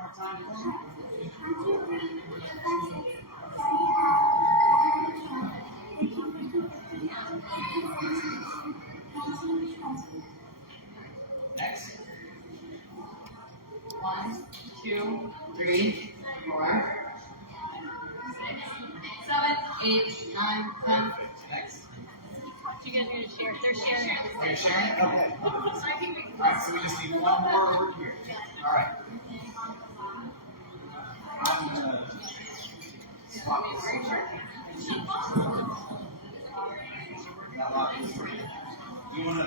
more time for me? Next. 1, 2, 3, 4, 7, 8, 9, 10. Next. You guys need to share. They're sharing it. They're sharing it? Okay. Alright, so we just need one more over here. Alright. I'm going to swap this over. That lock is for you. You want to,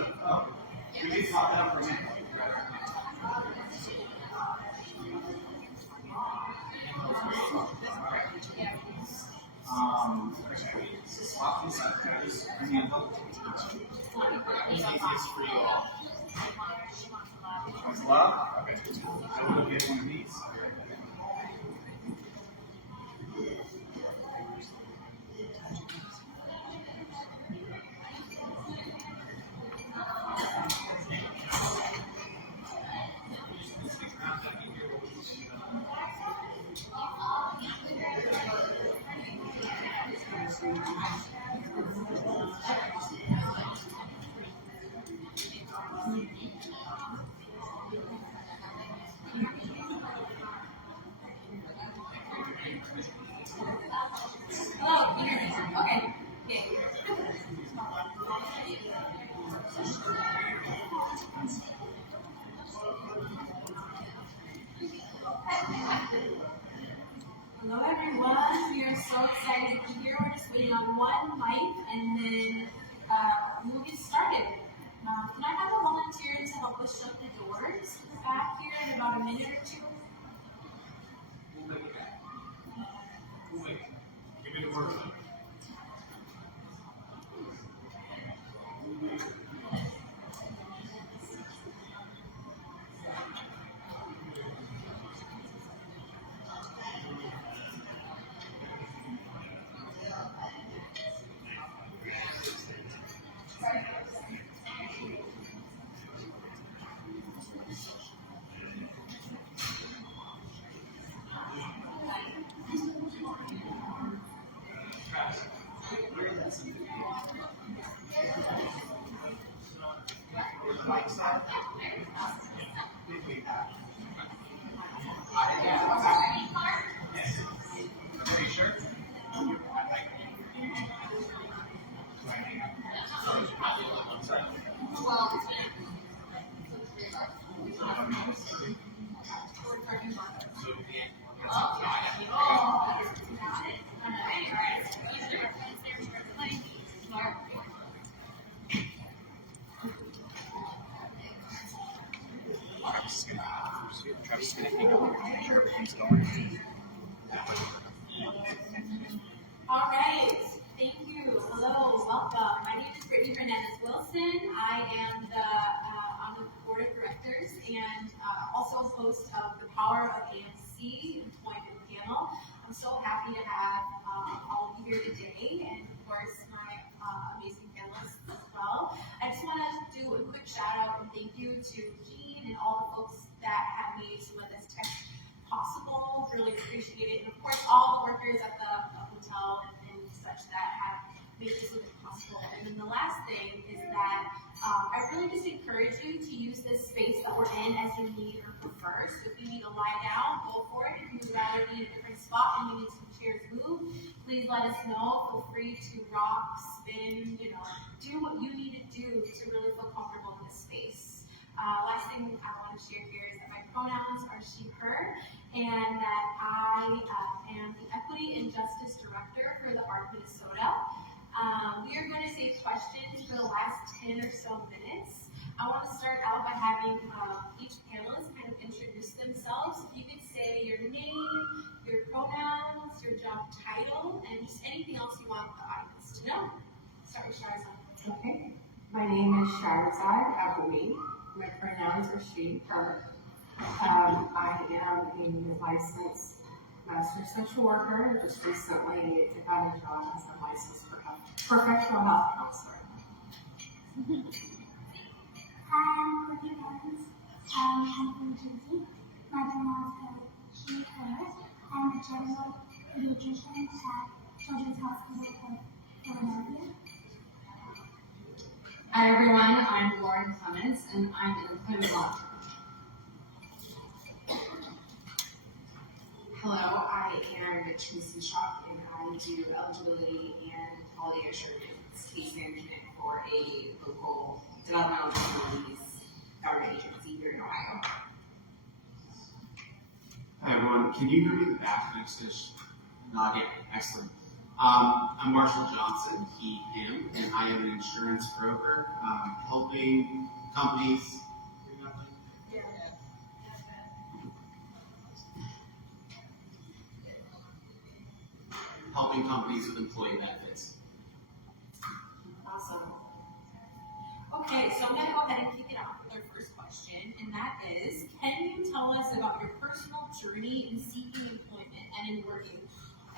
we can swap it up for a minute. Swap these up, guys. Easiest for you all. That's a lot. Okay. So we'll get one of these. Oh, okay. Hello everyone, we are so excited to be here. We're just waiting on one mic and then we will get started. Can I have a volunteer to help us shut the doors back here in about a minute or two? Wait. Give me the word. Travis is going to take over and make sure everything's going. All right, thank you. Hello, welcome. My name is Brittany Hernandez-Wilson. I am on the board of directors and also host of the Power of AMC Employment Panel. I'm so happy to have all of you here today, and of course my amazing panelists as well. I just want to do a quick shout out and thank you to Keen and all the folks that have made some of this tech possible. Really appreciate it. And of course, all the workers at the hotel and such that have made this event possible. And then the last thing is that I really just encourage you to use this space that we're in as you need or prefer. So if you need to lie down, go for it. If you would rather be in a different spot and you need some chairs moved, please let us know. Feel free to rock, spin, do what you need to do to really feel comfortable in this space. Last thing I want to share here is that my pronouns are she, her, and that I am the Equity and Justice Director for the ARC Minnesota. We are going to take questions for the last 10 or so minutes. I want to start out by having each panelist kind of introduce themselves. If you could say your name, your pronouns, your job title, and just anything else you want the audience to know. Start with Sharzad. Okay. My name is Sharzad Abouie. My pronouns are she, her. I am a licensed master social worker and just recently got a job as a licensed professional health counselor. Hi, I'm Courtney Evans. I'm from Jersey. My pronouns are general pediatrician at Children's Hospital of Philadelphia. Hi everyone, I'm Lauren Clements and I'm an employment law. Hello, I am Tracy Shock and I do eligibility and quality assurance case management for a local developmental disabilities government agency here in Ohio. Hi everyone, can you hear me in the back next to yeah, excellent. I'm Marshall Johnson, he, him, and I am an insurance broker helping companies. Helping companies with employee benefits. Awesome. Okay, so I'm going to go ahead and kick it off with our first question, and that is, can you tell us about your personal journey in seeking employment and in working?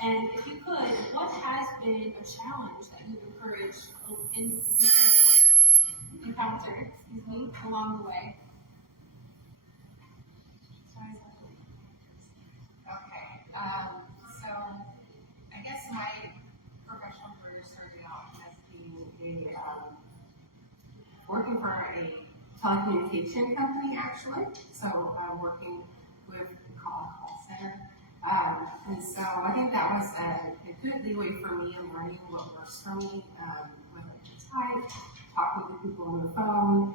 And if you could, what has been a challenge that you've encountered along the way? Okay, so I guess my professional career started out as being working for a telecommunication company actually. So I'm working with a call center. And so I think that was a good leeway for me in learning what works for me, whether to type, talking to people on the phone.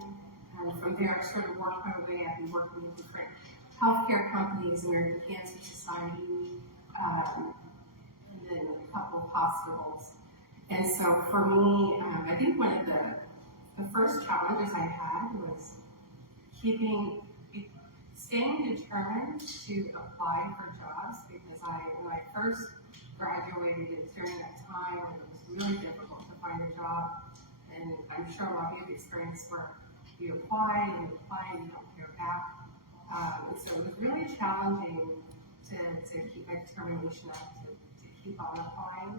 And from there I started working my way. I've been working with different healthcare companies, American Cancer Society, and then a couple of hospitals. And so for me, I think one of the first challenges I had was staying determined to apply for jobs, because when I first graduated, it was during that time when it was really difficult to find a job. And I'm sure a lot of you have experienced where you apply and you don't hear back. And so it was really challenging to keep my determination up, to keep on applying.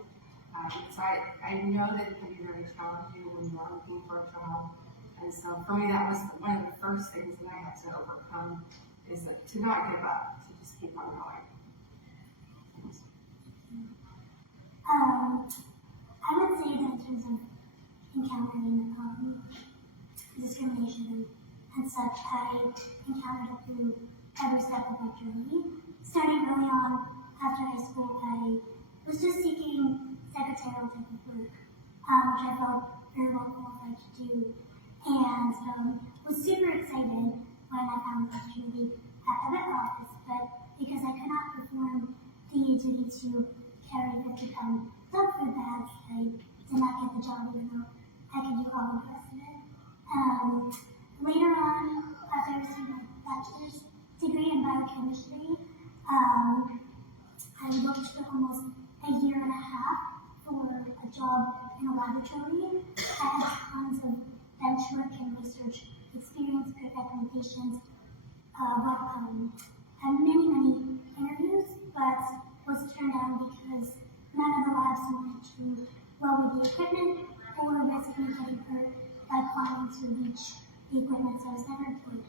So I know that it can be very challenging when you are looking for a job. And so for me, that was one of the first things that I had to overcome, is to not give up, to just keep on going. I would say that in terms of encountering discrimination and such, I encountered it through every step of my journey. Starting early on after high school, I was just seeking secretarial type of work, which I felt very well qualified to do, and was super excited when I found the opportunity at the vet office, but because I could not perform the duty to carry 50-pound dog food bags, I did not get the job even though I could do all the rest of it. Later on, after I received my bachelor's degree in biochemistry, I worked for almost a year and a half for a job in a laboratory. I had tons of bench work and research experience, great recommendations, had many interviews, but was turned down because none of the labs wanted to well with the equipment or basically getting hurt by climbing to reach the equipment, so I was never employed.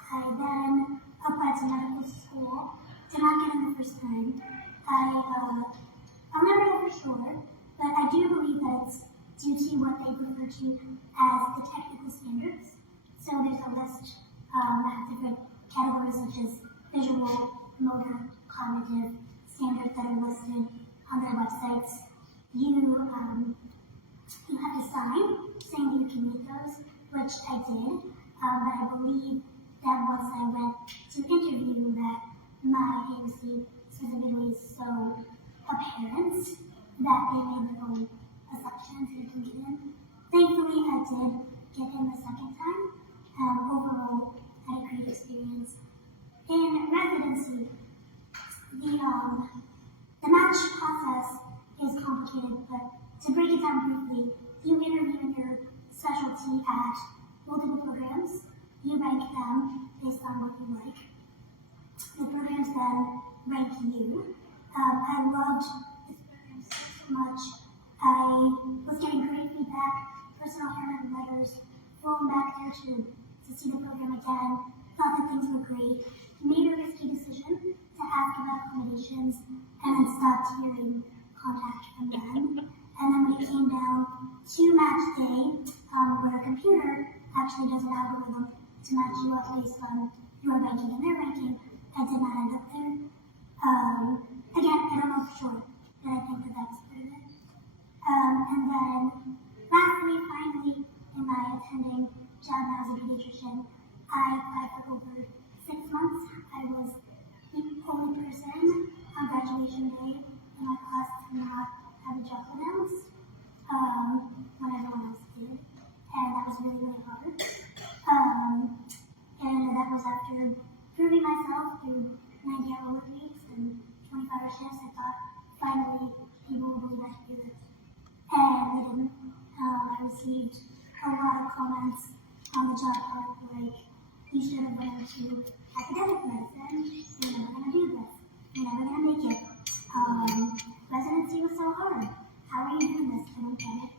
I then applied to medical school, did not get in the first time. I'll never know for sure, but I do believe that it's due to what they refer to as the technical standards. So there's a list of different categories such as visual, motor, cognitive standards that are listed on their websites. You have to sign saying that you can meet those, which I did, but I believe that once I went to interview that my AMC specifically is so apparent that they made their own assumptions and can get in. Thankfully, I did get in the second time. Overall, I had a great experience. In residency, the match process is complicated, but to break it down briefly, you interview in your specialty at multiple programs. You rank them based on what you like. The programs then rank you. I loved this program so much. I was getting great feedback, personal handwritten letters, going back there to see the program again, thought that things were great, made a risky decision to ask about accommodations and then stopped hearing contact from them. And then when it came down to match day, where a computer actually does an algorithm to match you up based on your ranking and their ranking, I did not end up there. Again, I don't know for sure, but I think that that's part of it. And then lastly, finally, in my attending job now as a pediatrician, I applied for over 6 months. I was the only person on graduation day in my class to not have a job announced, when everyone else did. And that was really, really hard. And that was after proving myself through 90-hour work weeks and 25-hour shifts. I thought, finally, people will believe I can do this. And they didn't. I received a lot of comments on the job part, like, you should have gone to academic medicine. You're never going to do this. You're never going to make it. Residency was so hard. How are you doing this? I don't get it.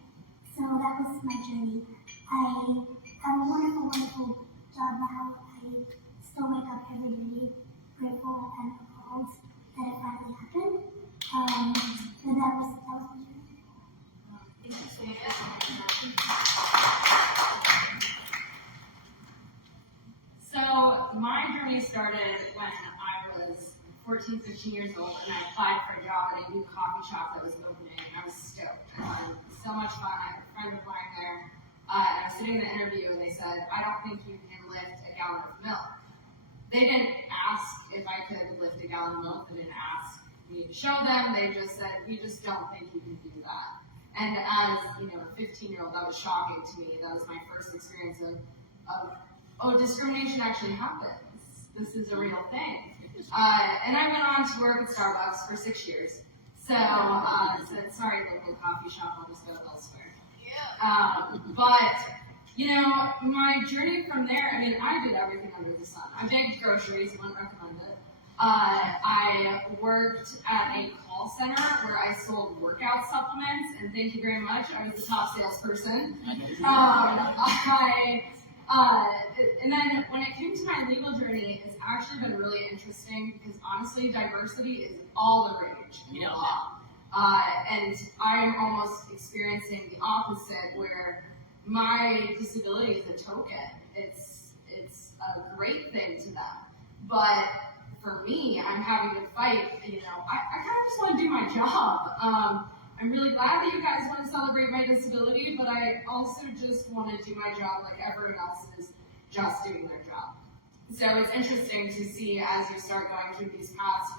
So that was my journey. I have a wonderful, wonderful job now. I still wake up every day grateful and appalled that it finally happened. But that was my journey. So my journey started when I was 14, 15 years old, and I applied for a job at a new coffee shop that was opening, and I was stoked. I thought it was so much fun. I had a friend of mine there, and I was sitting in the interview, and they said, I don't think you can lift a gallon of milk. They didn't ask if I could lift a gallon of milk. They didn't ask me to show them. They just said, we just don't think you can do that. And as, a 15-year-old, that was shocking to me. That was my first experience of discrimination actually happens. This is a real thing. And I went on to work at Starbucks for 6 years. So, said, sorry, local coffee shop, I'll just go elsewhere. But, my journey from there, I did everything under the sun. I bagged groceries, wouldn't recommend it. I worked at a call center where I sold workout supplements, and thank you very much, I was the top salesperson. And then when it came to my legal journey, it's actually been really interesting because honestly, diversity is all the rage in law. And I am almost experiencing the opposite, where my disability is a token. It's a great thing to them. But for me, I'm having to fight, I kind of just want to do my job. I'm really glad that you guys want to celebrate my disability, but I also just want to do my job like everyone else is just doing their job. So it's interesting to see as you start going through these paths,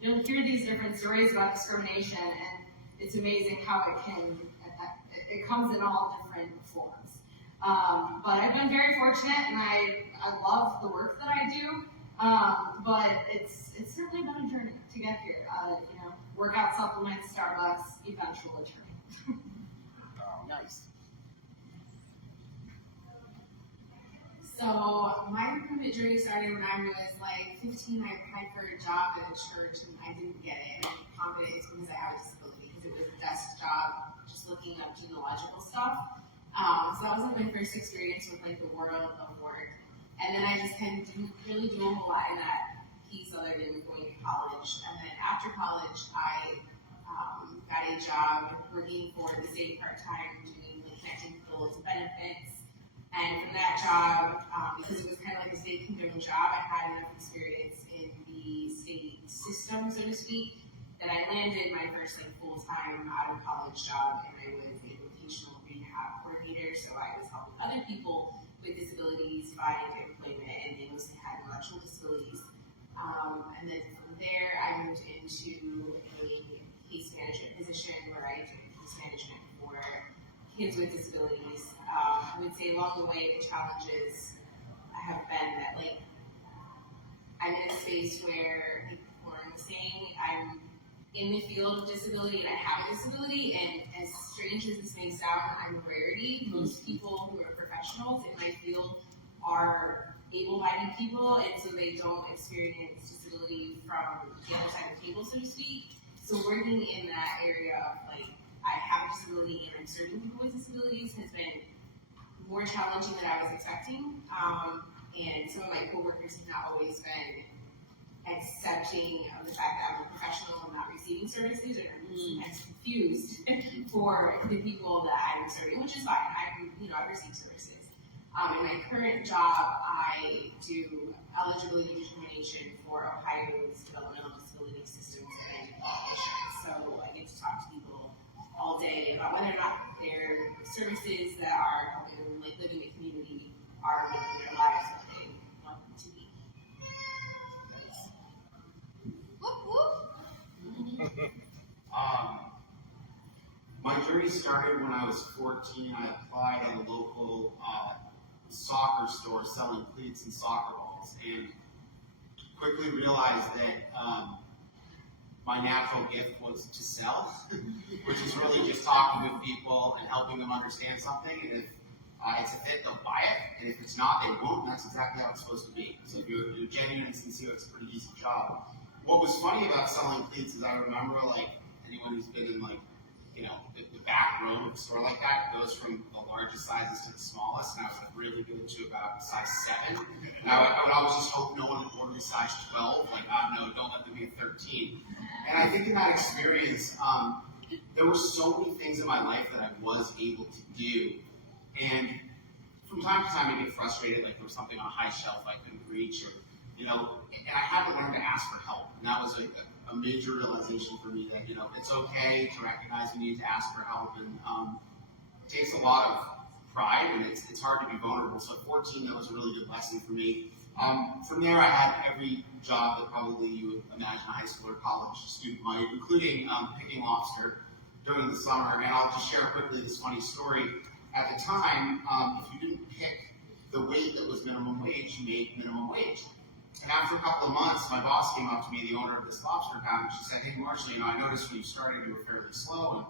you'll hear these different stories about discrimination, and it's amazing how it comes in all different forms. But I've been very fortunate, and I love the work that I do, but it's certainly been a journey to get here. Workout supplements, Starbucks, eventual attorney. Nice. So my recruitment journey started when I was like 15. I applied for a job at a church and I didn't get it. And I'm confident it's because I have a disability, because it was the desk job, just looking up genealogical stuff. So that was like my first experience with like the world of work. And then I just kind of didn't really do a whole lot in that piece other than going to college. And then after college, I got a job working for the state part-time, doing connecting people to benefits. And from that job, because it was kind of like a state condoned job, I had enough experience in the state system, so to speak, that I landed my first full-time out of college job, and I was a vocational rehab coordinator. So I was helping other people with disabilities find employment, and they mostly had intellectual disabilities. And then from there, I moved into a case management position where I did case management for kids with disabilities. I would say along the way, the challenges have been that I'm in a space where, like Lauren was saying, I'm in the field of disability and I have a disability, and as strange as this may sound, I'm a rarity. Most people who are professionals in my field are able-bodied people, and so they don't experience disability from the other side of the table, so to speak. So working in that area of I have a disability and I'm serving people with disabilities has been more challenging than I was expecting. And some of my coworkers have not always been accepting of the fact that I'm a professional and not receiving services, or sometimes confused for the people that I'm serving, which is fine. I receive services. In my current job, I do eligibility determination for Ohio's developmental disability systems and insurance. So I get to talk to people all day about whether or not their services that are helping them live in the community are making their lives what they want them to be. My journey started when I was 14. I applied at a local soccer store selling cleats and soccer balls, and quickly realized that my natural gift was to sell, which is really just talking with people and helping them understand something. And if it's a fit, they'll buy it, and if it's not, they won't. And that's exactly how it's supposed to be. So if you're genuine and sincere, it's a pretty easy job. What was funny about selling cleats is I remember, like, anyone who's been in, like, the back row of a store like that goes from the largest sizes to the smallest, and I was like really good to about size 7. And I would always just hope no one would order a size 12, like, no, don't let them be a 13. And I think in that experience, there were so many things in my life that I was able to do, and from time to time I get frustrated, like there was something on a high shelf I couldn't reach, or, and I had to learn to ask for help, and that was a major realization for me that, it's okay to recognize the need to ask for help, and it takes a lot of pride, and it's hard to be vulnerable. So at 14, that was a really good lesson for me. From there, I had every job that probably you would imagine a high school or college student might, including picking lobster during the summer. And I'll just share quickly this funny story. At the time, if you didn't pick the weight that was minimum wage, you made minimum wage. And after a couple of months, my boss came up to me, the owner of this lobster pound, and she said, "Hey, Marshall, I noticed when you started, you were fairly slow, and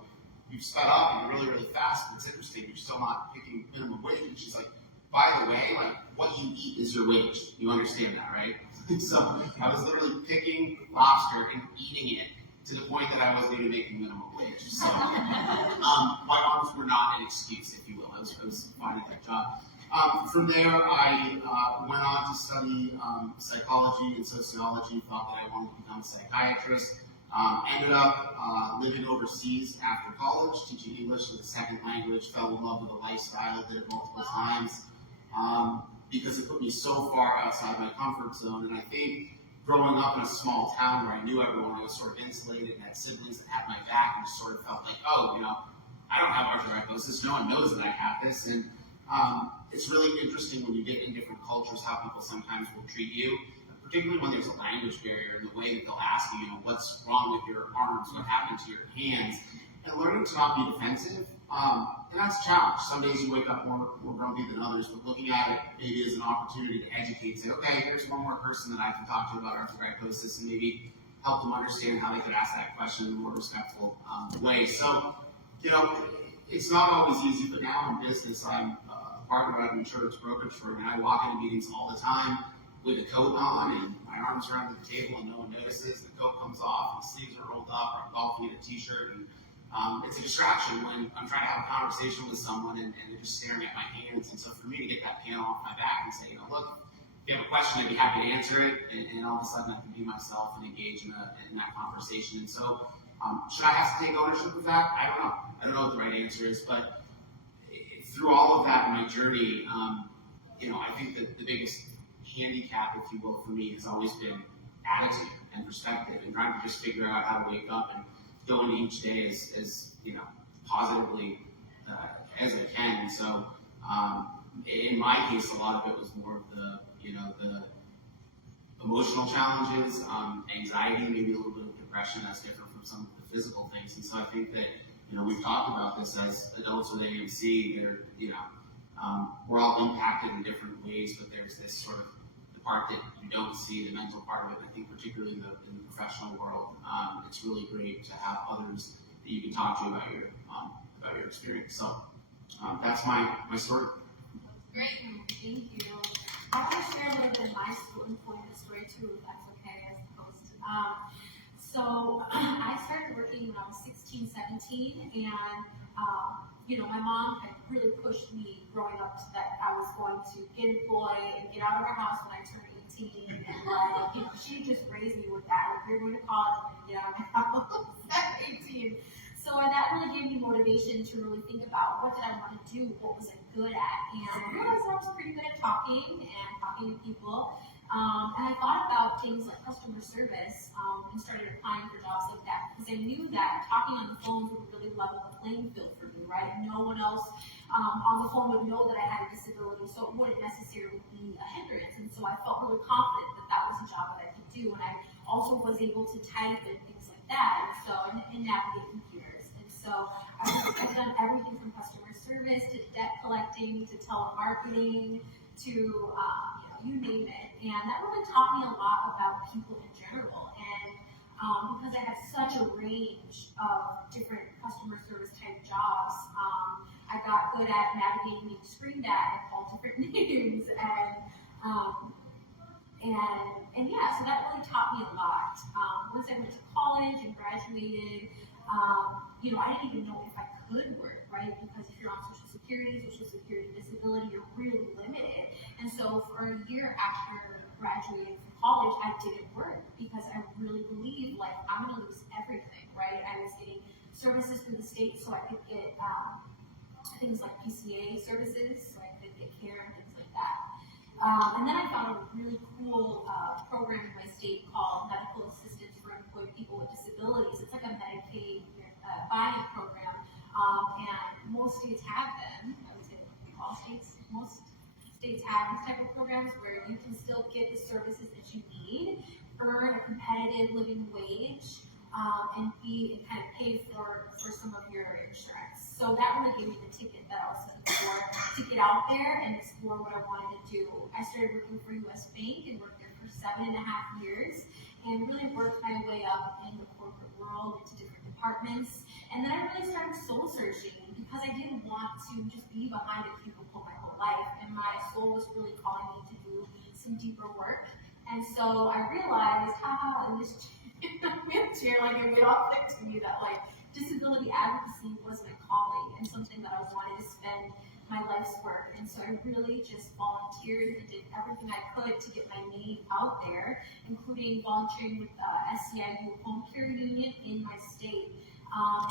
you've sped up, and you're really, really fast, but it's interesting, you're still not picking minimum wage." And she's like, "By the way, like, what you eat is your wage. You understand that, right?" So I was literally picking lobster and eating it to the point that I wasn't even making minimum wage. So my arms were not an excuse, if you will. It was fine at that job. From there, I went on to study psychology and sociology, thought that I wanted to become a psychiatrist. Ended up living overseas after college, teaching English as a second language, fell in love with the lifestyle, did it multiple times, because it put me so far outside my comfort zone. And I think growing up in a small town where I knew everyone, I was sort of insulated and had siblings that had my back, and just sort of felt like, I don't have arthritis, no one knows that I have this. And it's really interesting when you get in different cultures how people sometimes will treat you, particularly when there's a language barrier, and the way that they'll ask you, what's wrong with your arms, what happened to your hands, and learning to not be defensive. And that's a challenge. Some days you wake up more grumpy than others, but looking at it maybe as an opportunity to educate, say, okay, here's one more person that I can talk to about arthritis, and maybe help them understand how they could ask that question in a more respectful way. So, it's not always easy, but now in business, I'm a partner at an insurance brokerage firm, and I walk into meetings all the time with a coat on, and my arms are under the table, and no one notices. The coat comes off, and the sleeves are rolled up, or I'm golfing in a t-shirt, and it's a distraction when I'm trying to have a conversation with someone, and they're just staring at my hands. And so for me to get that panel off my back and say, look, if you have a question, I'd be happy to answer it, and all of a sudden I can be myself and engage in that conversation. And so, should I have to take ownership of that? I don't know. I don't know what the right answer is, but through all of that in my journey, I think that the biggest handicap, if you will, for me has always been attitude and perspective, and trying to just figure out how to wake up and go into each day as positively as I can. And so, in my case, a lot of it was more of the emotional challenges, anxiety, maybe a little bit of depression that's different from some of the physical things. And so I think that, we've talked about this as adults with AMC. We're all impacted in different ways, but there's this sort of the part that you don't see, the mental part of it. I think particularly in the professional world, it's really great to have others that you can talk to about your experience. So that's my story. Great, thank you. I want to share a little bit of my school employment story too, if that's okay, as opposed to. So I started working when I was 16, 17, and my mom had really pushed me growing up that I was going to get employed and get out of our house when I turned 18, and she just raised me with that. Like, you're going to college and get out of my house at 18. So that really gave me motivation to really think about what did I want to do, what was I good at, and I realized I was pretty good at talking to people. And I thought about things like customer service and started applying for jobs like that because I knew that talking on the phone would really level the playing field for me, right? No one else on the phone would know that I had a disability, so it wouldn't necessarily be a hindrance. And so I felt really confident that that was a job that I could do. And I also was able to type and things like that, and navigate computers. And so I've done everything from customer service to debt collecting to telemarketing to you name it. And that really taught me a lot about people in general. And because I had such a range of different customer service type jobs, I got good at navigating the screen that and call different names and yeah, so that really taught me a lot. Once I went to college and graduated, I didn't even know if I could work, right? Because if you're on Social Security disability, you're really limited. And so for a year after graduating from college, I didn't work because I really believed, like, I'm going to lose everything, right? I was getting services through the state so I could get things like PCA services, so I could get care and things like that. And then I found a really cool program in my state called Medical Assistance for Employed People with Disabilities. It's like a Medicaid buy-in program, and most states have them. I would say all states, most states have these type of programs where you can still get the services that you need, earn a competitive living wage, and kind of pay for some of your insurance. So that really gave me the ticket that I was looking for to get out there and explore what I wanted to do. I started working for US Bank and worked there for 7.5 years and really worked my way up in the corporate world into different departments. And then I really started soul searching because I didn't want to just be behind a cubicle my whole life. And my soul was really calling me to do some deeper work. And so I realized, in this chair, like it all clicked to me that like disability advocacy was my calling and something that I wanted to spend my life's work. And so I really just volunteered and did everything I could to get my name out there, including volunteering with SCIU Home Care Union in my state.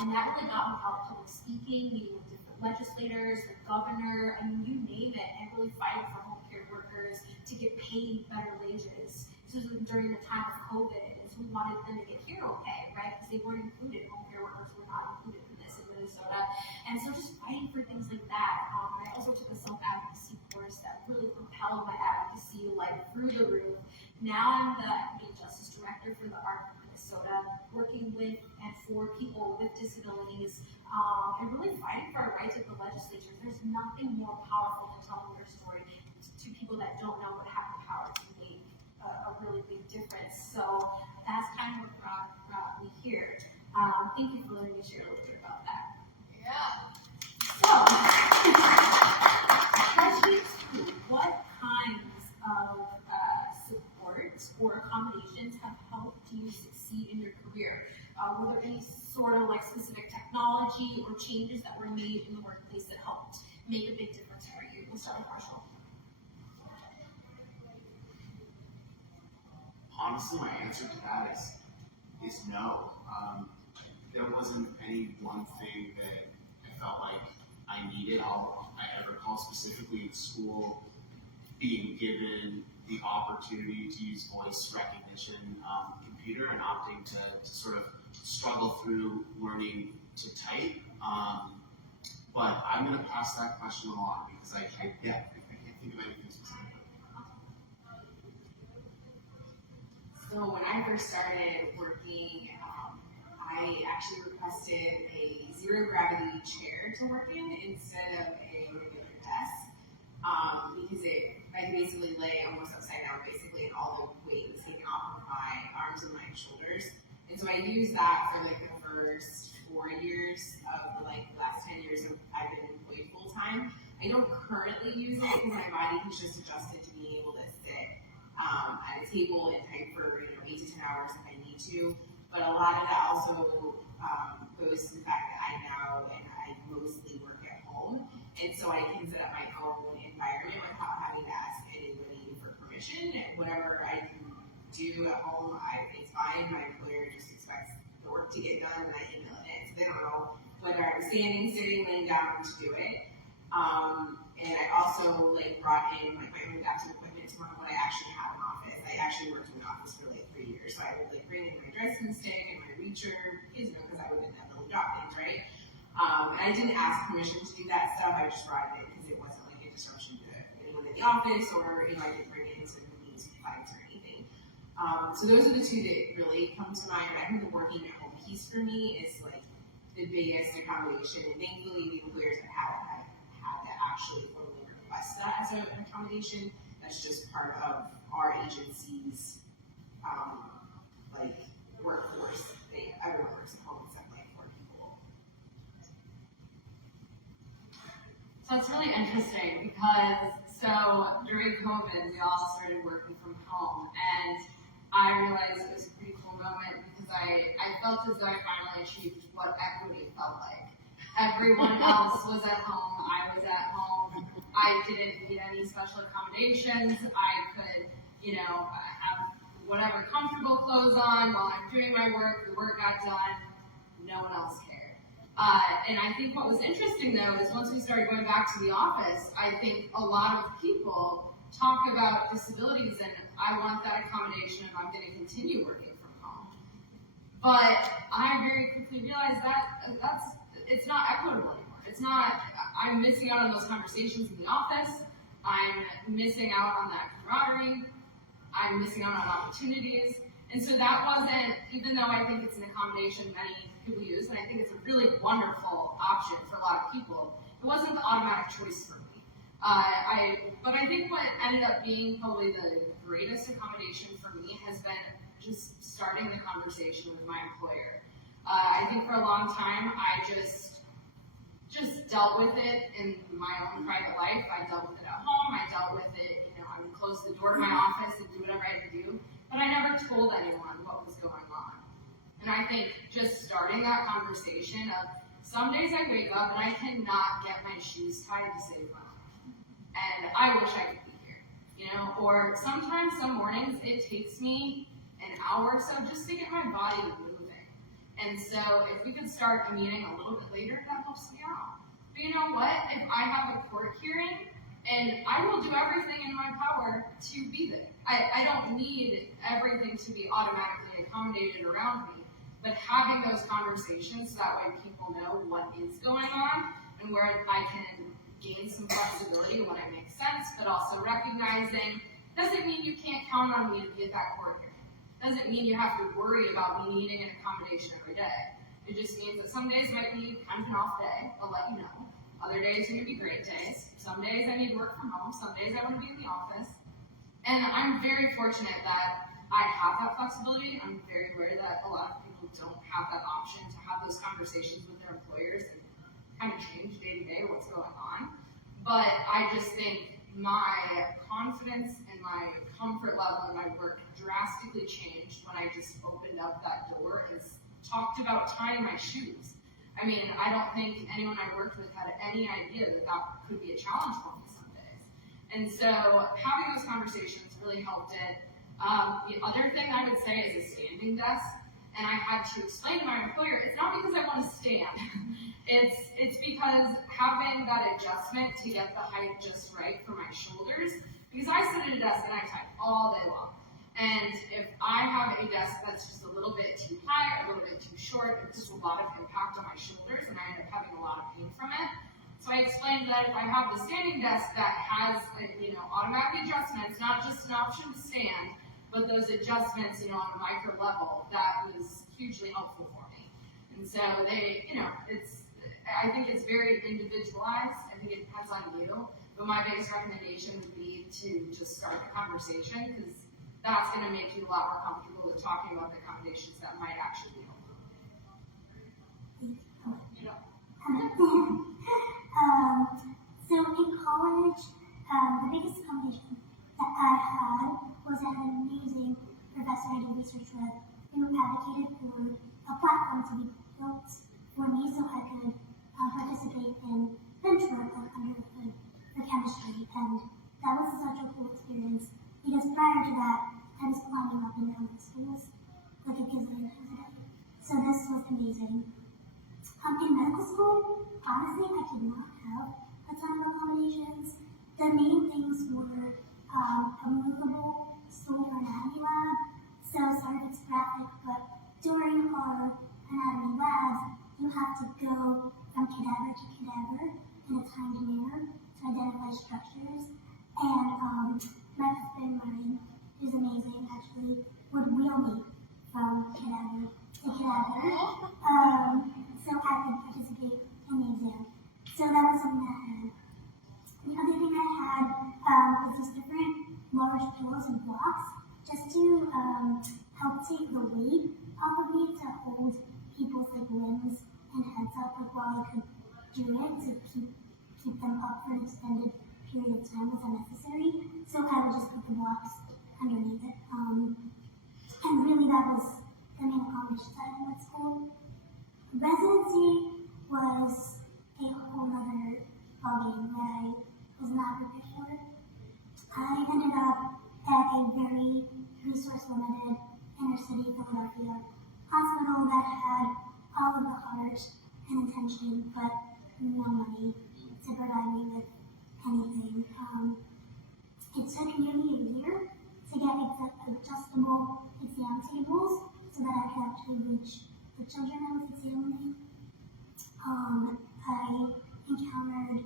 And that really got me out public speaking, meeting with different legislators, the governor, I mean, you name it, and really fighting for home care workers to get paid better wages. So this was during the time of COVID, and so we wanted them to get care okay, right? Because they weren't included. Home care workers were not included in this in Minnesota. And so just fighting for things like that. I also took a self-advocacy course that really propelled my advocacy like through the roof. Now I'm the Equity and Justice Director for the ARC of Minnesota, working with and for people with disabilities, and really fighting for our rights at the legislature. There's nothing more powerful than telling your story to people that don't know but have the power to make a really big difference. So that's kind of what brought me here. Thank you for letting me share a little bit about that. Yeah. So, question 2, what kinds of support or accommodations have helped you succeed in your career? Were there any sort of like specific technology or changes that were made in the workplace that helped make a big difference for you? We'll start with Marshall. Honestly, my answer to that is no. There wasn't any one thing that I felt like I needed. All I ever recall specifically in school being given the opportunity to use voice recognition computer and opting to sort of struggle through learning to type. But I'm going to pass that question along because I can't think of anything specific. So when I first started working, I actually requested a zero gravity chair to work in instead of a regular desk, because I basically lay almost upside down basically, and all the weight was taken off of my arms and my shoulders. And so I used that for like the first 4 years of the last 10 years I've been employed full time. I don't currently use it because my body has just adjusted to being able to sit at a table and type for 8 to 10 hours if I need to. but a lot of that also goes to the fact that I mostly work at home, and so I can set up my own environment without having to ask anybody for permission. And whatever I can do at home, it's fine. My employer just expects the work to get done, and I email it. So they don't know whether I'm standing, sitting, laying down to do it. And I also brought in my own adaptive equipment to when I actually have an office. I actually worked in an office for 3 years, so I would bring in my dressing stick and my reacher, because I would have little drop things, right? And I didn't ask permission to do that stuff. I just brought it in because it wasn't a disruption to anyone in the office, or I didn't bring it into meetings with clients or anything. So those are the two that really come to mind. But I think the working at home piece for me is the biggest accommodation, and thankfully the employers have had to actually formally request that as an accommodation. That's just part of our agency's workforce. Everyone works at home except 4 people. So it's really interesting because during COVID we all started working from home, and I realized it was a pretty cool moment because I felt as though I finally achieved what equity felt like. Everyone else was at home, I was at home. I didn't need any special accommodations. I could, have whatever comfortable clothes on while I'm doing my work. The work got done. No one else cared. And I think what was interesting though is once we started going back to the office, I think a lot of people talk about disabilities and I want that accommodation if I'm going to continue working from home. But I very quickly realized it's not equitable anymore. It's not. I'm missing out on those conversations in the office. I'm missing out on that camaraderie. I'm missing out on opportunities. And so that wasn't, even though I think it's an accommodation many people use, and I think it's a really wonderful option for a lot of people, it wasn't the automatic choice for me. But I think what ended up being probably the greatest accommodation for me has been just starting the conversation with my employer. I think for a long time, I just dealt with it in my own private life. I dealt with it at home. I dealt with it, I would close the door to my office and do whatever I had to do. But I never told anyone what was going on. And I think just starting that conversation of some days I wake up and I cannot get my shoes tied to save my life. And I wish I could be here, or sometimes some mornings it takes me an hour or so just to get my body moving. And so if we could start a meeting a little bit later, that helps me out. But you know what? If I have a court hearing, and I will do everything in my power to be there. I don't need everything to be automatically accommodated around me, but having those conversations so that way people know what is going on and where I can gain some flexibility when it makes sense, but also recognizing doesn't mean you can't count on me to be at that court hearing. Doesn't mean you have to worry about me needing an accommodation every day. It just means that some days might be kind of an off day, I'll let you know. Other days are going to be great days. Some days I need to work from home. Some days I want to be in the office. And I'm very fortunate that I have that flexibility. I'm very aware that a lot of people don't have that option to have those conversations with their employers and kind of change day to day what's going on. But I just think my confidence and my comfort level in my work drastically changed when I just opened up that door and talked about tying my shoes. I mean, I don't think anyone I worked with had any idea that could be a challenge for me some days. And so having those conversations really helped it. The other thing I would say is a standing desk. And I had to explain to my employer, it's not because I want to stand. It's because having that adjustment to get the height just right for my shoulders, because I sit at a desk and I type all day long. And if I have a desk that's just a little bit too high, a little bit too short, it puts a lot of impact on my shoulders and I end up having a lot of pain from it. So I explained that if I have the standing desk that has, automatic adjustments, not just an option to stand, but those adjustments, on a micro level, that was hugely helpful for me. And so I think it's very individualized. I think it depends on you. But my biggest recommendation would be to just start the conversation, because that's going to make you a lot more comfortable with talking about the accommodations that might actually be helpful. So in college, the biggest accommodation that I had was an amazing professor I did research with who advocated for cool experience because prior to that, I was climbing up and down the stairs like a gazillion times a day. So this was amazing. In medical school, honestly, I did not have a ton of accommodations. The main things were a movable stool for anatomy lab. So sorry if it's graphic, but during our anatomy labs, you have to go from cadaver to cadaver in a timed manner to identify structures. And my husband, Ryan, who's amazing, actually, would wheel me from cadaver to cadaver. So I could participate in the exam. So that was something that I had. The other thing I had was these different large pillows and blocks just to help take the weight off of me to hold people's like limbs and heads up like while I could do it to keep them up for an extended period of time was unnecessary. So I would just put the blocks underneath it. And really that was the main accommodation I had at school. Residency was a whole other ballgame that I was not prepared for. I ended up at a very resource-limited inner-city Philadelphia hospital that had all of the heart and intention, but no money to provide me with anything. It took nearly a year to get adjustable exam tables so that I could actually reach the children I was examining. I encountered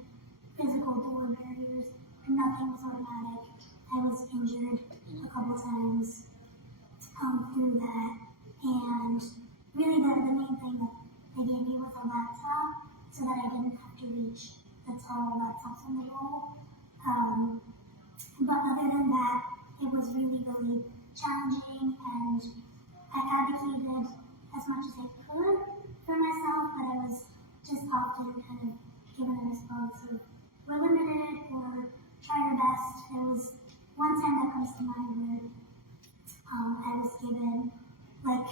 physical door barriers. Nothing was automatic. I was injured a couple times through that. And really the main thing that they gave me was a laptop so that I didn't have to reach the tall laptops on the wall. But other than that, it was really, really challenging, and I advocated as much as I could for myself, but I was just often kind of given a response of we're limited or trying our best. There was one time that comes to mind where I was given like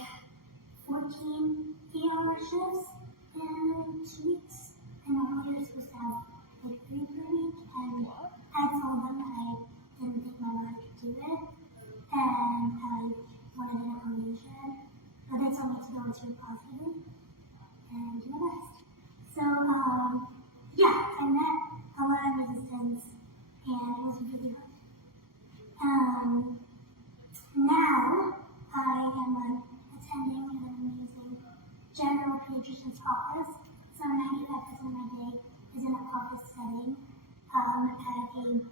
14 8-hour shifts in 2 weeks, and normally you're supposed to have like 3 per week, and I told them that I didn't think my mother could do it, and I wanted an accommodation, but they told me to go into a positive and do the rest. So, yeah, I met a lot of resistance, and it was really hard. Now, I am attending an amazing general pediatrician's office, so 95% of my day is in an office setting at a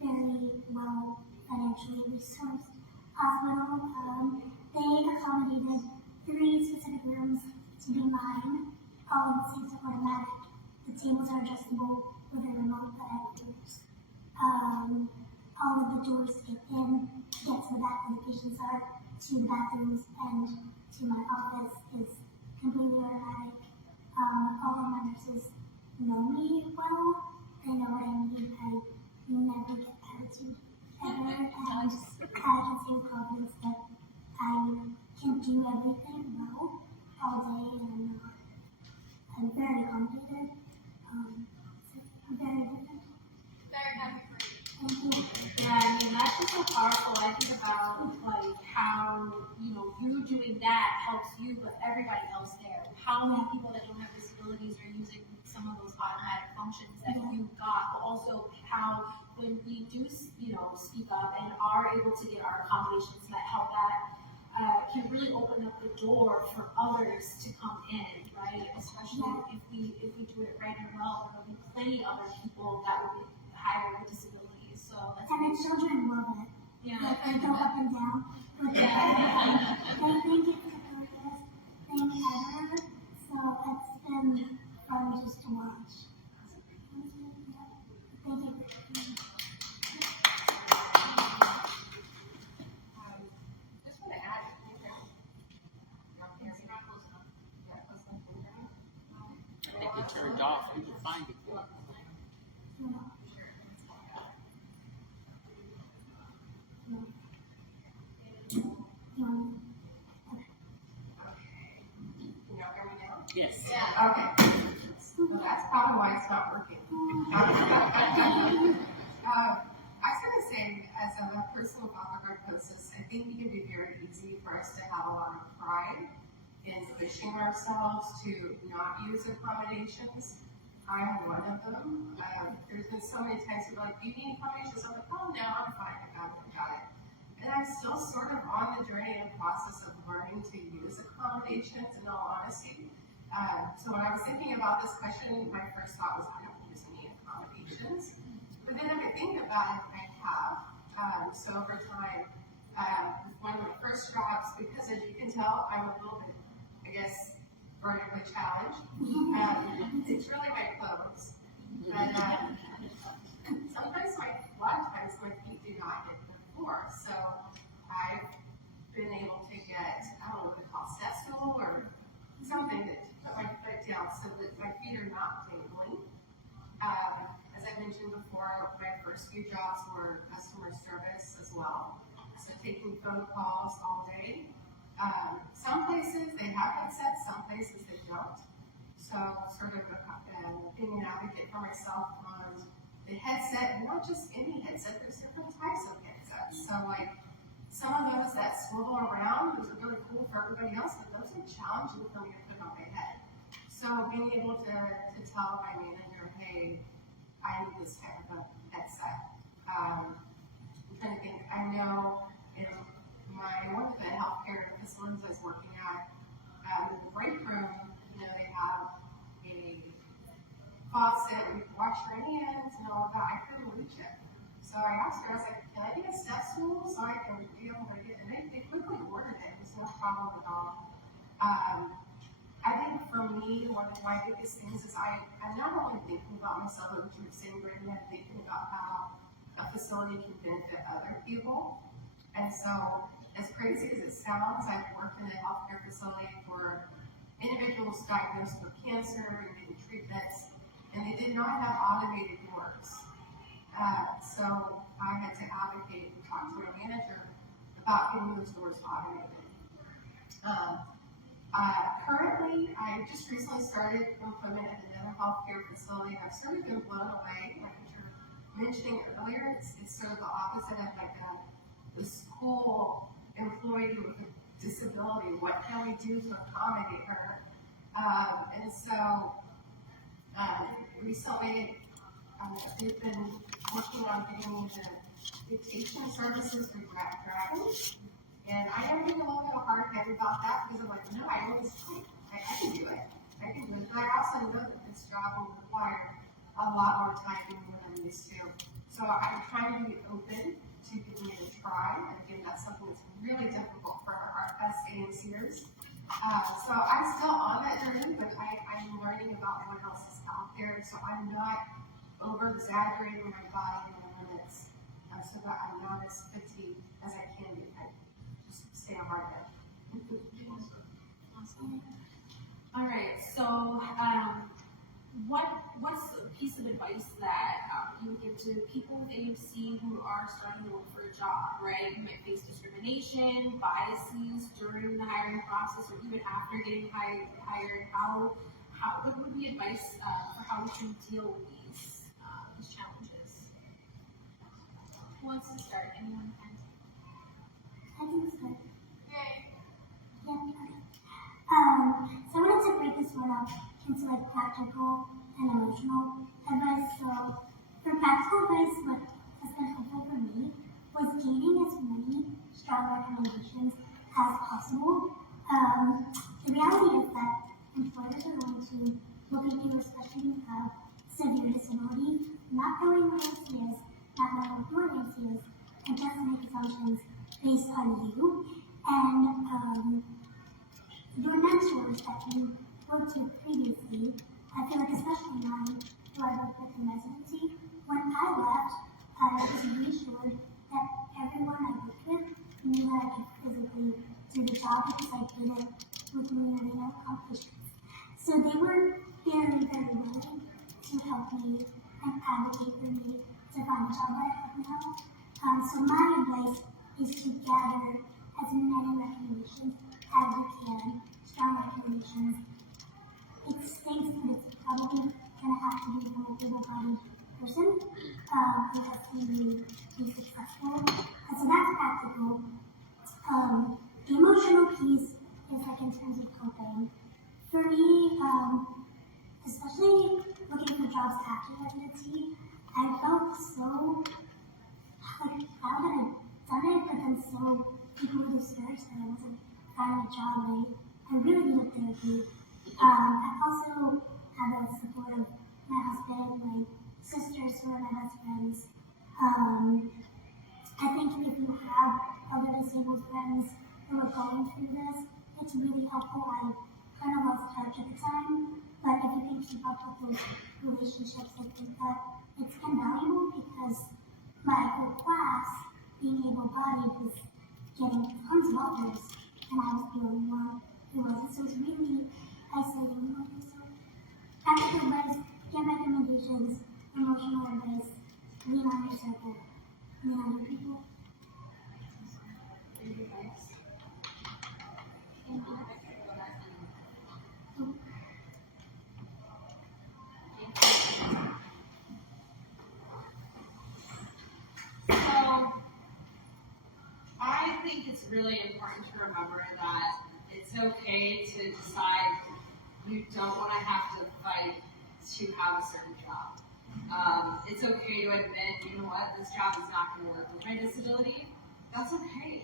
very well financially resourced hospital. They accommodated 3 specific rooms to be mine. All of the seats are automatic. The tables are adjustable with a remote that activates. All of the doors to get in, to get to the back where the patients are, to the bathrooms, and to my office is completely automatic. All of my nurses know me well. They know what I need. I never get attitude ever, and I can say with confidence that I can do everything well all day, and I'm very accommodated. So I'm very good. Very happy for you. Thank you. Yeah, I mean, that's just so powerful. I think about, like, how, you doing that helps you, but everybody else there. How many people that don't have disabilities are using some of those automatic functions that you got, but also how when we do, speak up and are able to get our accommodations that help that, can really open up the door for others to come in, right? Especially if we do it right and well, there will be plenty of other people that will be higher with disabilities. So that's And the children love it. yeah. Like, I go up and down with it. They think it's the greatest thing ever. So it's been fun just to watch. Thank you. Just want to add, I think it turned off. We can find it. Yes. Yeah. okay. Well, that's probably why it's not working. I was going to say, as a person with ophthalmologist, I think it can be very easy for us to have a lot of pride in pushing ourselves to not use accommodations. I'm one of them. There's been so many times where like, do you need accommodations? I'm like, oh no, I'm fine, I got it. And I'm still sort of on the journey and process of learning to use accommodations in all honesty. So when I was thinking about this question, my first thought was, I don't use any accommodations. But then if I think about it, I have. So over time, one of my first jobs, because as you can tell, I'm a little bit, I guess, vertically challenged. It's really my clothes. But sometimes a lot of times my feet do not hit the floor. So I've been able to get, I don't know what they call step stool or something that put my foot down so that my feet are not tingling. As I mentioned before, my first few jobs were customer service as well. So taking phone calls all day. Some places they have headsets, some places they don't. So sort of being an advocate for myself on the headset, and not just any headset, there's different types of headsets. So like some of those that swivel around, those are really cool for everybody else, but those are challenging for me to put on my head. So being able to tell my manager, hey, I need this type of headset. I'm trying to think, I know in one of the healthcare facilities I was working at, in the break room, they have a faucet, we can wash your hands and all of that. I couldn't reach it. So I asked her, I was like, can I get a step stool so I can be able to get it? And they quickly ordered it. It was no problem at all. I think for me, one of my biggest things is I'm not only thinking about myself, but you're saying, Brandon, I'm thinking about how a facility can benefit other people. And so, as crazy as it sounds, I've worked in a healthcare facility for individuals diagnosed with cancer and getting treatments, and they did not have automated doors. So I had to advocate and talk to my manager about getting those doors automated. Currently, I just recently started employment at another healthcare facility. I've sort of been blown away, like you were mentioning earlier. It's sort of the opposite of like the school employee with a disability. What can we do to accommodate her? And so recently, they've been working on getting me the dictation services for Dragons. And I never even looked at a hard head about that because I'm like, no, I always type. I can do it. But I also know that this job will require a lot more typing than I'm used to. So I'm trying to be open to giving it a try. And again, that's something that's really difficult for us AMCers. So I'm still on that journey, but I'm learning about what else is out there. So I'm not over-exaggerating my body and my limits so that I'm not as fatigued as I can be. Stay on my head. Awesome. All right. So, what's a piece of advice that you would give to people with AMC who are starting to look for a job? Right, you might face discrimination, biases during the hiring process, or even after getting hired. How what would be advice for how we can deal with these challenges? Who wants to start? Anyone can. I think so. So I wanted to break this one up into like practical and emotional advice. So for practical advice, what has been helpful for me was gaining as many strong recommendations as possible. The reality is that employers are going to look at you, especially if you have severe disability, not knowing what AMC is, not knowing who AMC is, and just make assumptions based on you. And your mentors that you worked with previously, I feel like especially mine, who I worked with in residency, when I left, I was reassured that everyone I worked with knew that I could physically do the job because I did it with nearly no accomplishments. So they were very, very willing to help me and advocate for me to find a job that I have now. So my advice is to gather as many recommendations as you can, strong recommendations. It stinks, but it's probably going to have to be from a able-bodied person, who has to be successful. And so that's practical. The emotional piece is like in terms of coping. For me, especially looking for jobs after residency, I felt so like proud that I'd done it, but then so equally discouraged that I wasn't finding a job. I really needed therapy. I also have the support of my husband, my sisters who are my best friends. I think if you have other disabled friends who are going through this, it's really helpful. I kind of lost touch at the time, but if you can keep up with those relationships, I think that it's invaluable because my whole class, being able-bodied, is getting tons of offers, and I was the only one who wasn't. So it's really isolating. So practical advice, get recommendations, emotional advice, lean on your circle, lean on your people. So, I think it's really important to remember that it's okay to decide you don't want to have to fight to have a certain job. It's okay to admit, you know what, this job is not going to work with my disability. That's okay.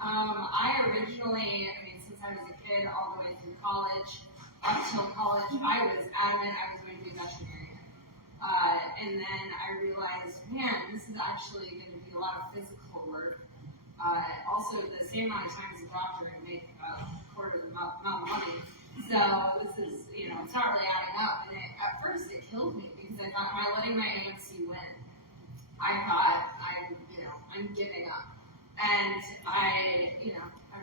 I originally, since I was a kid all the way through college, up till college, I was adamant I was going to be a veterinarian. And then I realized, man, this is actually going to be a lot of physical work. Also, the same amount of time as a doctor and make a quarter of the amount of money. So this is, it's not really adding up. And at first it killed me because I thought, am I letting my AMC win? I thought, I'm giving up. And I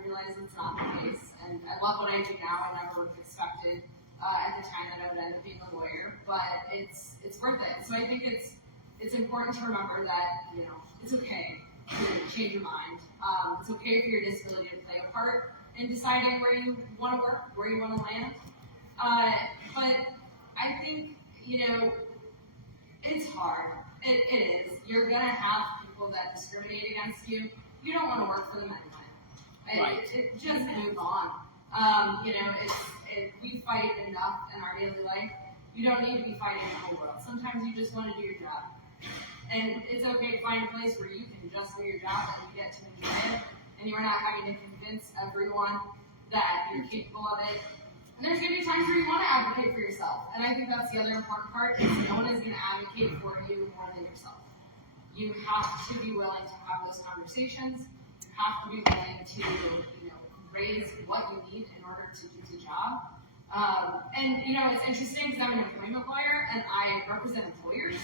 realized it's not the case. And I love what I do now. I never would have expected at the time that I would end up being a lawyer, but it's worth it. So I think it's important to remember that, it's okay to change your mind. It's okay for your disability to play a part in deciding where you want to work, where you want to land. But I think, it's hard. It is. You're going to have people that discriminate against you. You don't want to work for them anyway. Just move on. We fight enough in our daily life. You don't need to be fighting the whole world. Sometimes you just want to do your job. And it's okay to find a place where you can just do your job and you get to enjoy it. And you're not having to convince everyone that you're capable of it. And there's going to be times where you want to advocate for yourself. And I think that's the other important part, is no one is going to advocate for you more than yourself. You have to be willing to have those conversations. You have to be willing to, raise what you need in order to do the job. It's interesting because I'm an employment lawyer and I represent employers.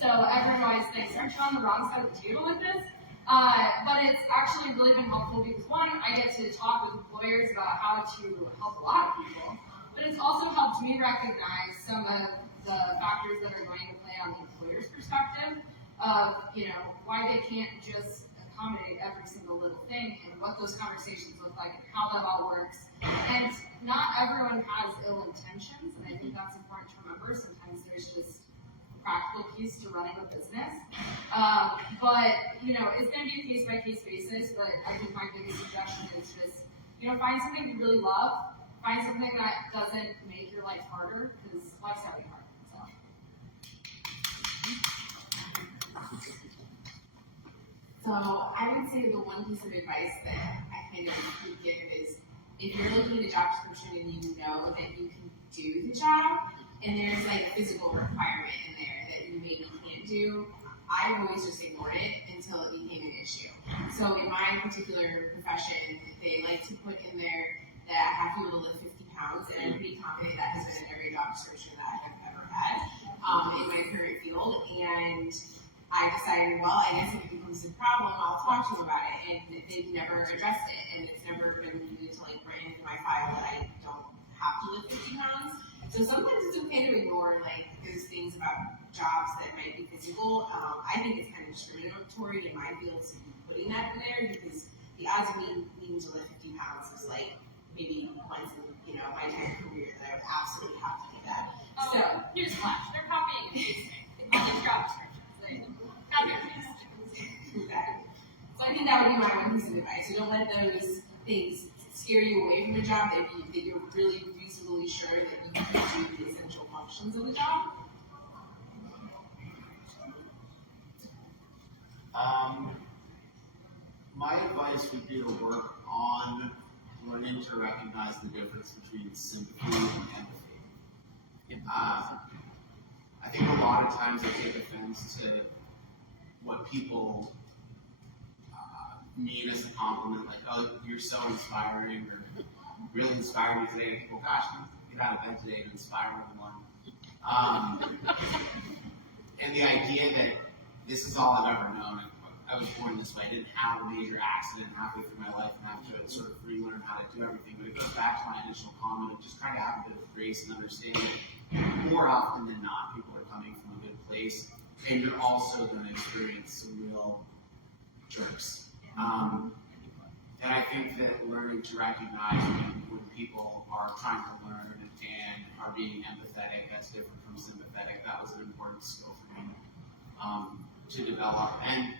So everyone always thinks, aren't you on the wrong side of the table with this? But it's actually really been helpful because, one, I get to talk with employers about how to help a lot of people, but it's also helped me recognize some of the factors that are going to play on the employer's perspective of, why they can't just accommodate every single little thing and what those conversations look like and how that all works. And not everyone has ill intentions, and I think that's important to remember. Sometimes there's just practical piece to running a business. But, it's going to be a case-by-case basis, but I think my biggest suggestion is just, find something you really love, find something that doesn't make your life harder, because life's already hard. So I would say the one piece of advice that I kind of would give is, if you're looking at a job description and you know that you can do the job, and there's like physical requirement in there that you maybe can't do, I always just ignored it until it became an issue. So in my particular profession, they like to put in there that I have to be able to lift 50 pounds, and I'm pretty confident that has been in every job description that I have ever had in my current field. And I decided, well, I guess if it becomes a problem, I'll talk to them about it. And they've never addressed it, and it's never been needed to written into my file that I don't have to lift 50 pounds. So sometimes it's okay to ignore those things about jobs that might be physical. I think it's kind of discriminatory in my field to be putting that in there, because the odds of me needing to lift 50 pounds is maybe once in my entire career that I would absolutely have to do that. So newsflash, they're copying and pasting. the job descriptions. Have your Exactly. So I think that would be my one piece of advice. So don't let those things scare you away from the job that you're really reasonably sure that you can do the essential functions of the job. My advice would be to work on learning to recognize the difference between sympathy and empathy. I think a lot of times I take offense to what people mean as a compliment, like, oh, you're so inspiring, or really inspired me today. Well, gosh, get out of bed today to inspire everyone. And the idea that this is all I've ever known. I was born this way. I didn't have a major accident halfway through my life and have to sort of relearn how to do everything. But it goes back to my initial comment of just trying to have a bit of grace and understanding. More often than not, people are coming from a good place, and you're also going to experience some real jerks. And I think that learning to recognize when people are trying to learn and are being empathetic, that's different from sympathetic. That was an important skill for me to develop. And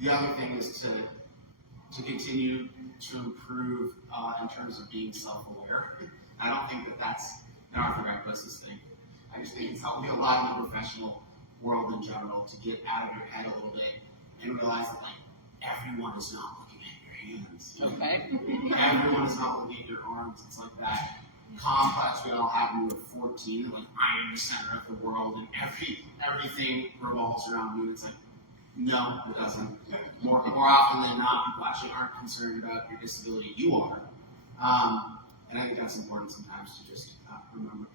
the other thing is to continue to improve in terms of being self-aware. I don't think that that's an orthodox thing. I just think it's helped me a lot in the professional world in general to get out of your head a little bit and realize that like everyone is not looking at your hands. Okay. Everyone is not looking at your arms. It's like that complex we all have when we're 14, and like I am the center of the world and everything revolves around me. It's like, no, it doesn't. More often than not, people actually aren't concerned about your disability. You are. And I think that's important sometimes to just remember.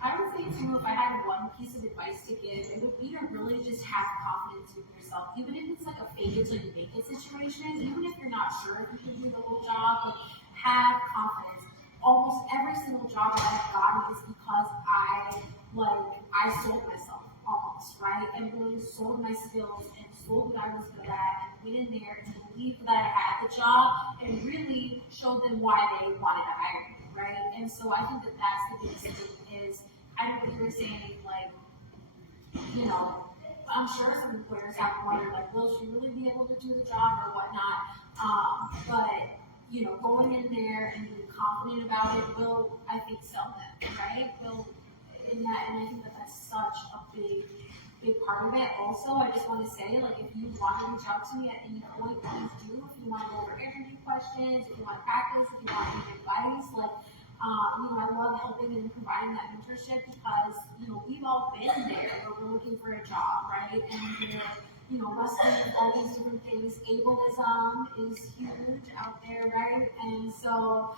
I would say too, if I had one piece of advice to give, it would be to really just have confidence with yourself. Even if it's like a fake it till you make it situation, even if you're not sure if you can do the whole job, like have confidence. Almost every single job that I've gotten is because I sold myself almost, right? And really sold my skills and sold what I was good at and went in there and believed that I had the job and really showed them why they wanted to hire me, right? And so I think that that's the biggest thing is, I know what you were saying, like, you know, I'm sure some employers have wondered, like, will she really be able to do the job or whatnot? But, you know, going in there and being confident about it will, I think, sell them, right? And I think that that's such a big part of it. Also, I just want to say, like, if you want to reach out to me at any point, please do. If you want to go over interview questions, if you want to practice, if you want any advice, like, you know, I love helping and providing that mentorship because, you know, we've all been there where we're looking for a job, right? And we're, you know, wrestling with all these different things. Ableism is huge out there, right? And so,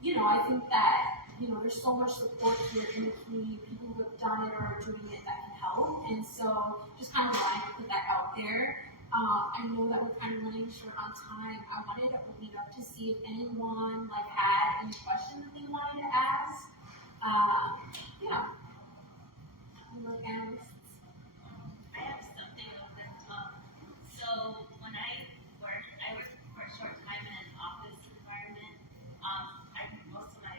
you know, I think that, you know, there's so much support here in the community, people who have done it or are doing it that can help. And so just kind of wanted to put that out there. I know that we're kind of running short on time. I wanted to open it up to see if anyone like had any questions that they wanted to ask. Yeah. Like analysts. I have something a little bit so when I worked for a short time in an office environment. I did most of my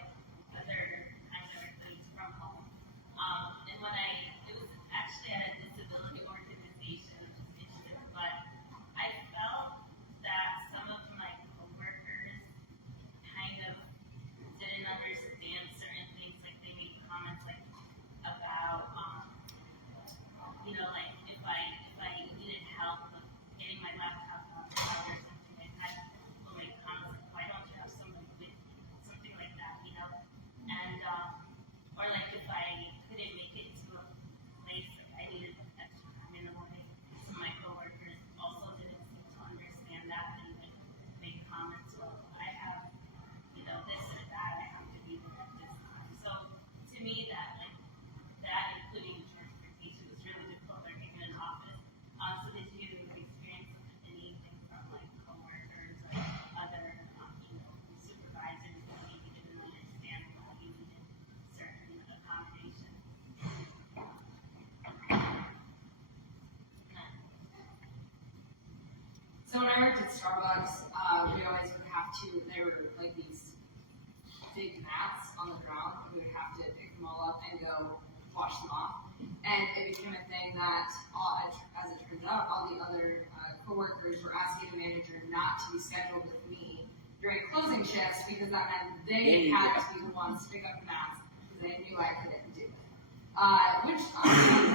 other kind of things from home. And when it was actually at a disability organization, which is interesting, but I felt that some of my coworkers kind of didn't understand certain things, like they made comments like about, you know, like if I needed help with getting my laptop out or something like that, people make comments like, why don't you have someone with you? Something like that, you know? And, or like if I couldn't make it to a place, like I needed extra time in the morning, some of my coworkers also didn't seem to understand that and like make comments, well, I have, you know, this or that, I have to be there at this time. So to me that like, that including transportation was really difficult working in an office. So did you get a good experience with anything from like coworkers or other, you know, supervisors that maybe didn't understand why you needed certain accommodations? So when I worked at Starbucks, we always would have to, there were like these big mats on the ground, and we would have to pick them all up and go wash them off. And it became a thing that, as it turned out, all the other coworkers were asking the manager not to be scheduled with me during closing shifts because that meant they had to be the ones to pick up the mask because they knew I couldn't do it. Which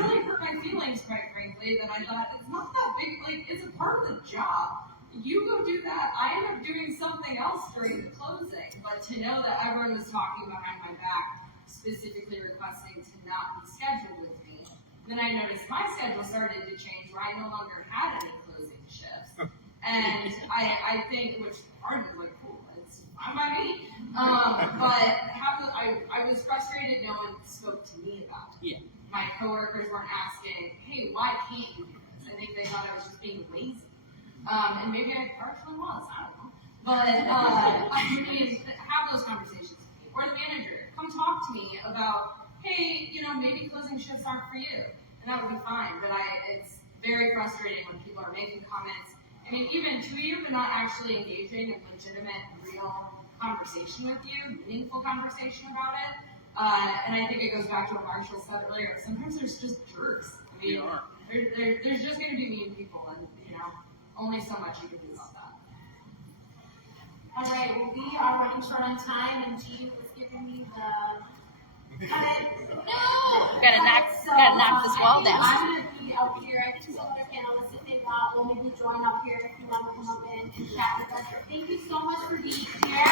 really hurt my feelings, quite frankly, that I thought it's not that big, like, it's a part of the job. You go do that, I end up doing something else during the closing, but to know that everyone was talking behind my back, specifically requesting to not be scheduled with me, then I noticed my schedule started to change where I no longer had any closing shifts. And I think, which part of it was like, cool, it's fine by me. But I was frustrated no one spoke to me about it. Yeah. My coworkers weren't asking, hey, why can't you do this? I think they thought I was just being lazy. And maybe I partially was, I don't know. But I mean, have those conversations with me. Or the manager, come talk to me about, hey, maybe closing shifts aren't for you. And that would be fine. But it's very frustrating when people are making comments. I mean, even to you, but not actually engaging in legitimate, real conversation with you, meaningful conversation about it. And I think it goes back to what Marshall said earlier. Sometimes there's just jerks. I mean, there's just going to be mean people, and only so much you can do about that. All right, well, we are running short on time, and Jean was giving me the no. Gotta knock this wall down. I'm gonna be up here. I think some of the panelists, if they want, will maybe join up here if you want to come up and chat with us. Thank you so much for being here.